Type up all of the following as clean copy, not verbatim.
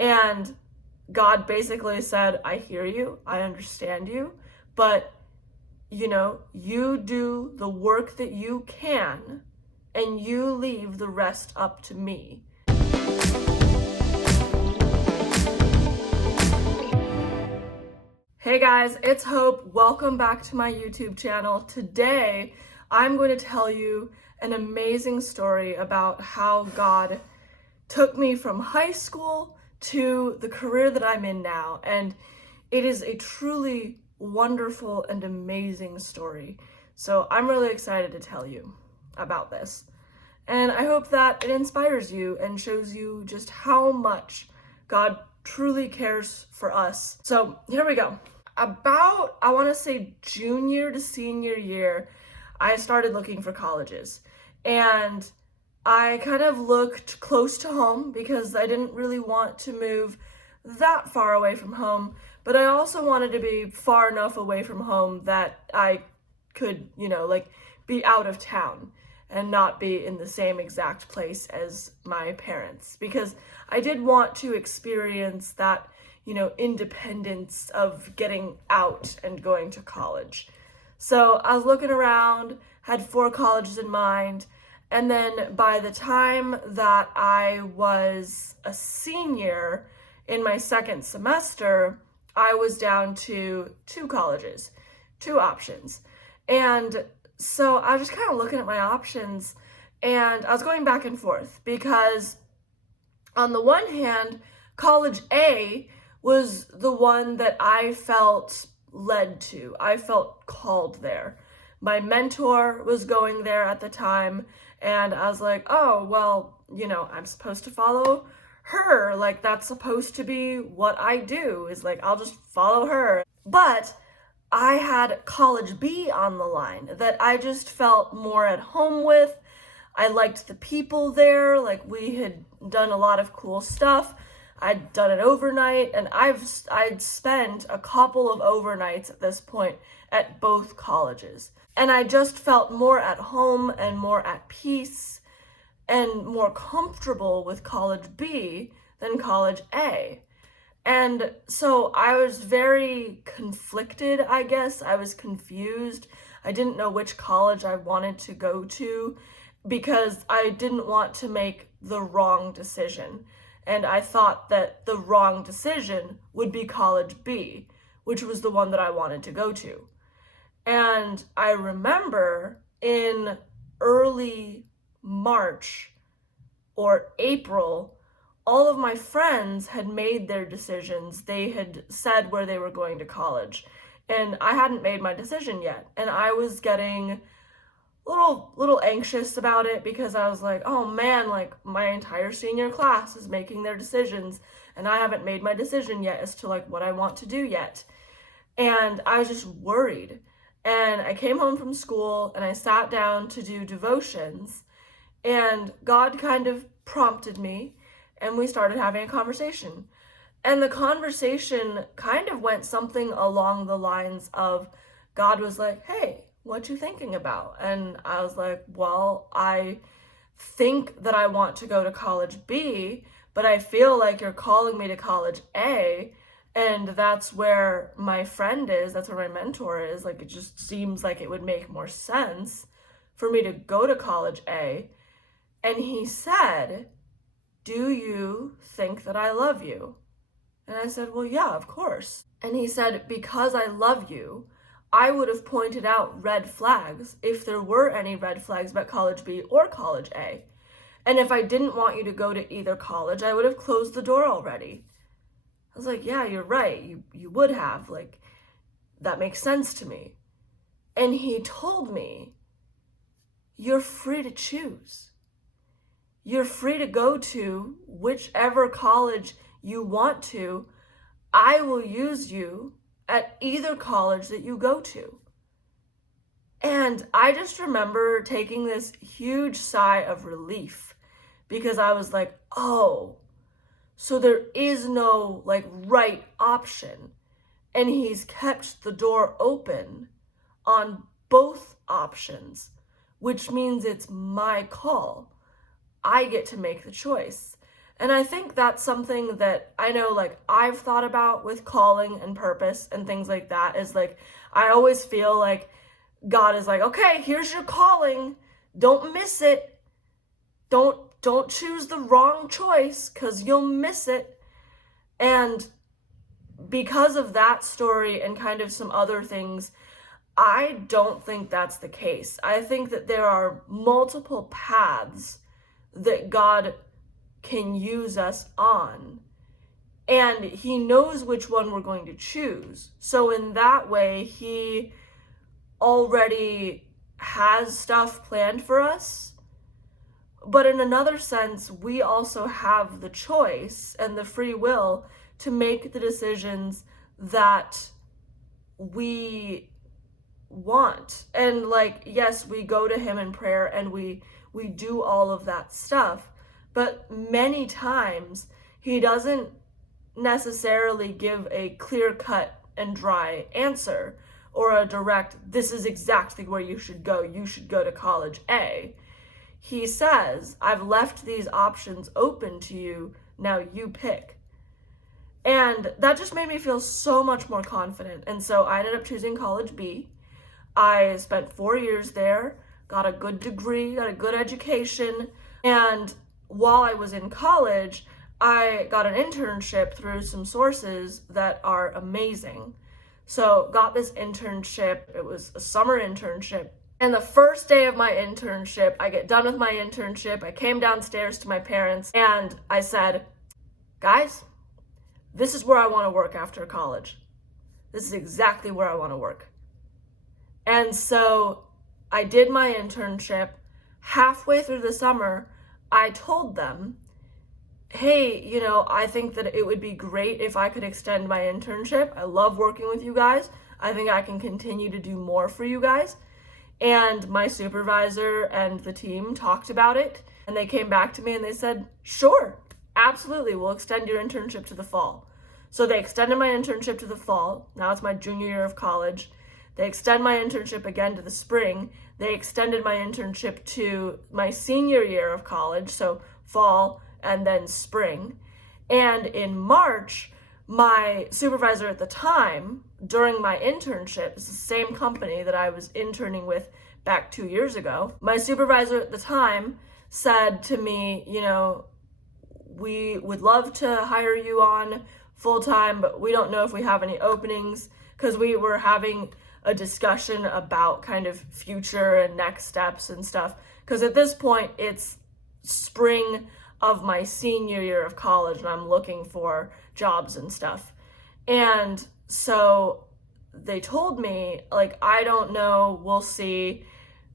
And God basically said, I hear you, I understand you, but you do the work that you can and you leave the rest up to me. Hey guys, it's Hope. Welcome back to my YouTube channel. Today, I'm going to tell you an amazing story about how God took me from high school to the career that I'm in now. And it is a truly wonderful and amazing story. So I'm really excited to tell you about this. And I hope that it inspires you and shows you just how much God truly cares for us. So here we go. About, I want to say junior to senior year, I started looking for colleges. And I kind of looked close to home because I didn't really want to move that far away from home, but I also wanted to be far enough away from home that I could, be out of town and not be in the same exact place as my parents, because I did want to experience that, independence of getting out and going to college. So I was looking around, had 4 colleges in mind, and then by the time that I was a senior in my second semester, I was down to 2 colleges, 2 options. And so I was just kind of looking at my options, and I was going back and forth because on the one hand, college A was the one that I felt led to. I felt called there. My mentor was going there at the time, and I was like, oh, well, I'm supposed to follow her. Like, that's supposed to be what I do, is like, I'll just follow her. But I had college B on the line that I just felt more at home with. I liked the people there. Like, we had done a lot of cool stuff. I'd done an overnight, and I'd spent a couple of overnights at this point at both colleges. And I just felt more at home and more at peace and more comfortable with college B than college A. And so I was very conflicted, I guess. I was confused. I didn't know which college I wanted to go to because I didn't want to make the wrong decision. And I thought that the wrong decision would be college B, which was the one that I wanted to go to. And I remember in early March or April, all of my friends had made their decisions. They had said where they were going to college, and I hadn't made my decision yet. And I was getting little anxious about it because I was like, oh man, like my entire senior class is making their decisions and I haven't made my decision yet as to like what I want to do yet. And I was just worried. And I came home from school and I sat down to do devotions, and God kind of prompted me and we started having a conversation. And the conversation kind of went something along the lines of, God was like, hey, what you thinking about? And I was like, well, I think that I want to go to college B, but I feel like you're calling me to college A, and that's where my friend is, that's where my mentor is. Like, it just seems like it would make more sense for me to go to college A. And he said, do you think that I love you? And I said, well, yeah, of course. And he said, because I love you, I would have pointed out red flags if there were any red flags about college B or college A. And if I didn't want you to go to either college, I would have closed the door already. I was like, yeah, you're right. You would have. Like, that makes sense to me. And he told me, you're free to choose. You're free to go to whichever college you want to. I will use you at either college that you go to. And I just remember taking this huge sigh of relief because I was like, oh, so there is no like right option. And he's kept the door open on both options, which means it's my call. I get to make the choice. And I think that's something that I know, like, I've thought about with calling and purpose and things like that, is like, I always feel like God is like, okay, here's your calling. Don't miss it. Don't choose the wrong choice, because you'll miss it. And because of that story and kind of some other things, I don't think that's the case. I think that there are multiple paths that God can use us on, and he knows which one we're going to choose. So in that way, he already has stuff planned for us. But in another sense, we also have the choice and the free will to make the decisions that we want. And like, yes, we go to him in prayer and we do all of that stuff, but many times he doesn't necessarily give a clear-cut and dry answer, or a direct, this is exactly where you should go to college A. He says, I've left these options open to you, now you pick. And that just made me feel so much more confident. And so I ended up choosing college B. I spent 4 years there, got a good degree, got a good education. And while I was in college, I got an internship through some sources that are amazing. So got this internship. It was a summer internship. And the first day of my internship, I get done with my internship. I came downstairs to my parents and I said, guys, this is where I want to work after college. This is exactly where I want to work. And so I did my internship. Halfway through the summer, I told them, hey, I think that it would be great if I could extend my internship. I love working with you guys. I think I can continue to do more for you guys. And my supervisor and the team talked about it, and they came back to me and they said, sure, absolutely, we'll extend your internship to the fall. So they extended my internship to the fall. Now it's my junior year of college. They extend my internship again to the spring. They extended my internship to my senior year of college, so fall and then spring. And in March, my supervisor at the time, during my internship, it's the same company that I was interning with back 2 years ago, my supervisor at the time said to me, we would love to hire you on full-time, but we don't know if we have any openings, because we were having a discussion about kind of future and next steps and stuff, because at this point it's spring of my senior year of college and I'm looking for jobs and stuff. And so they told me, like, I don't know, we'll see,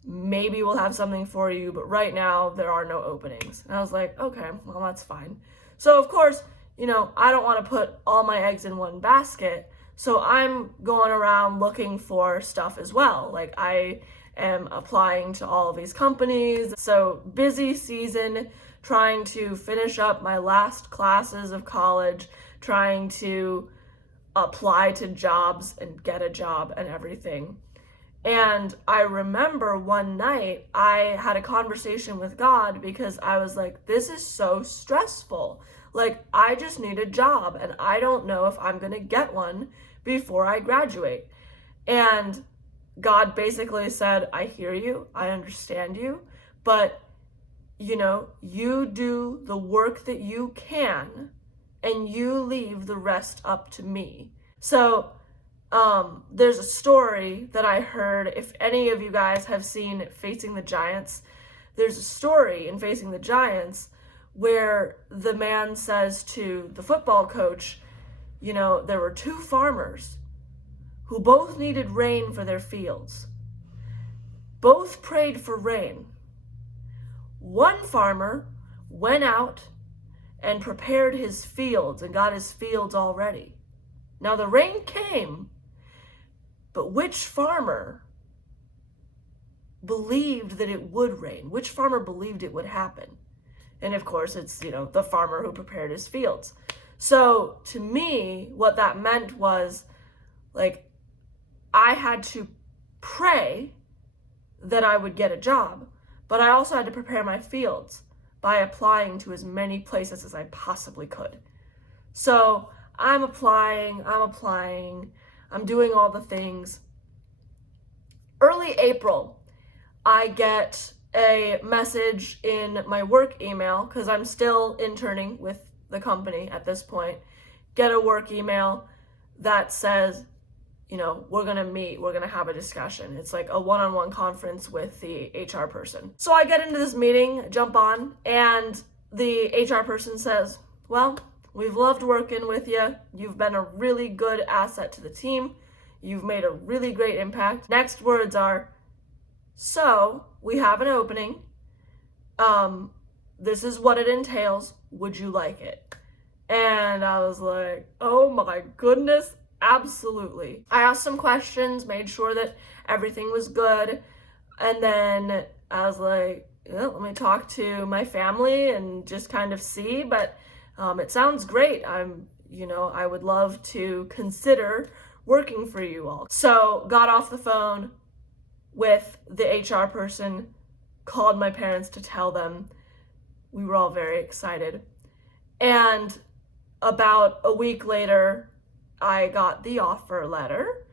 maybe we'll have something for you, but right now there are no openings. And I was like, okay, well, that's fine. So of course, I don't want to put all my eggs in one basket. So I'm going around looking for stuff as well. Like, I am applying to all of these companies. So busy season, trying to finish up my last classes of college, trying to apply to jobs and get a job and everything. And I remember one night I had a conversation with God, because I was like, this is so stressful. Like, I just need a job and I don't know if I'm going to get one before I graduate. And God basically said, I hear you, I understand you, but you do the work that you can and you leave the rest up to me. So there's a story that I heard. If any of you guys have seen Facing the Giants, there's a story in Facing the Giants where the man says to the football coach, there were two farmers who both needed rain for their fields. Both prayed for rain. One farmer went out and prepared his fields and got his fields all ready. Now the rain came, but which farmer believed that it would rain? Which farmer believed it would happen? And of course, it's, the farmer who prepared his fields. So to me, what that meant was, like, I had to pray that I would get a job, but I also had to prepare my fields. by applying to as many places as I possibly could. So I'm applying, I'm doing all the things. Early April, I get a message in my work email, because I'm still interning with the company at this point, get a work email that says, we're gonna meet, we're gonna have a discussion. It's like a one-on-one conference with the HR person. So I get into this meeting, jump on, and the HR person says, well, we've loved working with you. You've been a really good asset to the team. You've made a really great impact. Next words are, so we have an opening. This is what it entails. Would you like it? And I was like, oh my goodness, absolutely. I asked some questions, made sure that everything was good. And then I was like, let me talk to my family and just kind of see, but it sounds great. I would love to consider working for you all. So got off the phone with the HR person, called my parents to tell them. We were all very excited. And about a week later, I got the offer letter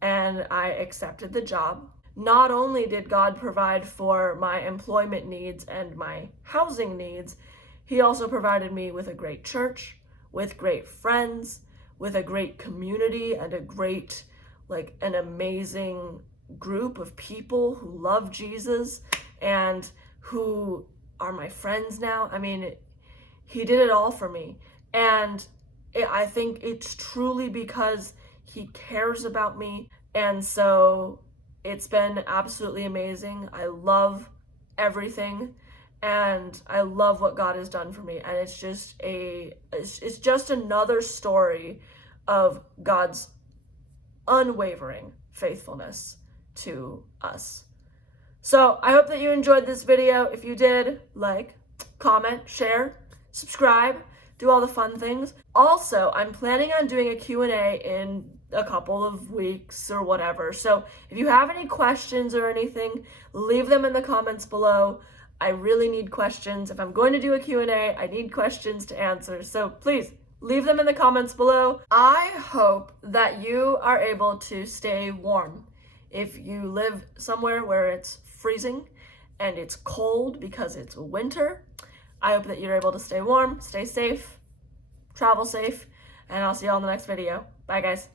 and I accepted the job. Not only did God provide for my employment needs and my housing needs, He also provided me with a great church, with great friends, with a great community, and an amazing group of people who love Jesus and who are my friends now. I mean, He did it all for me. And I think it's truly because He cares about me. And so it's been absolutely amazing. I love everything. And I love what God has done for me. And it's just another story of God's unwavering faithfulness to us. So I hope that you enjoyed this video. If you did, like, comment, share, subscribe, do all the fun things. Also, I'm planning on doing a Q&A in a couple of weeks or whatever. So if you have any questions or anything, leave them in the comments below. I really need questions. If I'm going to do a Q&A, I need questions to answer. So please leave them in the comments below. I hope that you are able to stay warm. If you live somewhere where it's freezing and it's cold because it's winter, I hope that you're able to stay warm, stay safe, travel safe, and I'll see you all in the next video. Bye, guys.